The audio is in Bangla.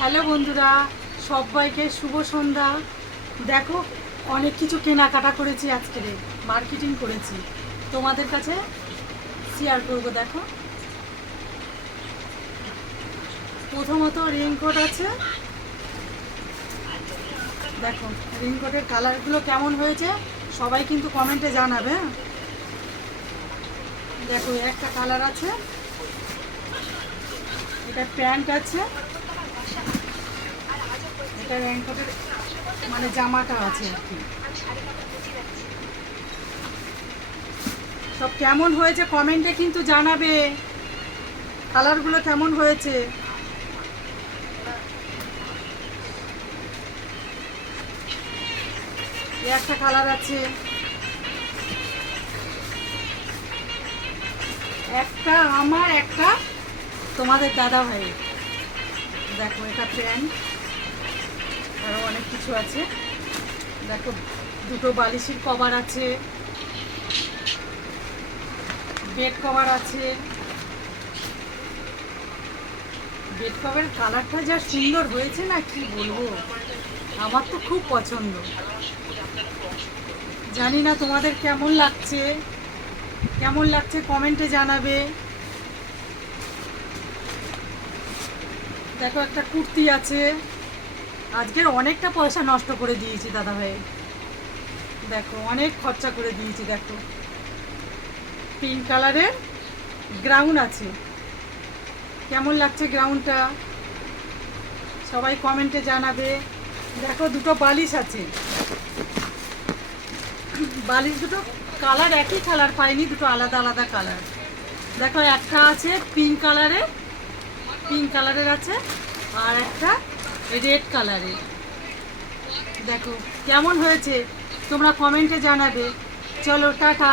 হ্যালো বন্ধুরা, সবাইকে শুভ সন্ধ্যা। দেখো, অনেক কিছু কেনাকাটা করেছি, আজকে মার্কেটিং করেছি, তোমাদের কাছে শেয়ার করব। দেখো, প্রথমত রেইনকোট আছে। দেখো, রেইনকোটের কালারগুলো কেমন হয়েছে সবাই কিন্তু কমেন্টে জানাবে। দেখো, একটা কালার আছে, এটা প্যান্ট আছে, এটা রেইনকোটের মানে জামাটা আছে আর কি। সব কেমন হয়েছে কমেন্টে কিন্তু জানাবে, কালারগুলো কেমন হয়েছে। একটা কালার আছে, একটা আমার, একটা তোমাদের দাদা ভাই। দেখো, এটা প্যান্ট, আরও অনেক কিছু আছে। দেখো, দুটো বালিশের কভার আছে, বেড কভার আছে। বেড কভারের কালারটা যা সুন্দর হয়েছে না, কি বলবো, আমার তো খুব পছন্দ। জানি না তোমাদের কেমন লাগছে, কমেন্টে জানাবে। দেখো, একটা কুর্তি আছে, আজকের অনেকটা পয়সা নষ্ট করে দিয়েছি দাদা ভাই। দেখো, অনেক খরচা করে দিয়েছি। দেখো, পিঙ্ক কালারের গ্রাউন্ড আছে, কেমন লাগছে গ্রাউন্ডটা সবাই কমেন্টে জানাবে। দেখো, দুটো বালিশ আছে, বালিশ দুটো কালার একই কালার পাইনি, দুটো আলাদা আলাদা কালার। দেখো, একটা আছে পিঙ্ক কালারের আছে, আর একটা রেড কালারের। দেখো কেমন হয়েছে তোমরা কমেন্টে জানাবে। চলো, টাটা।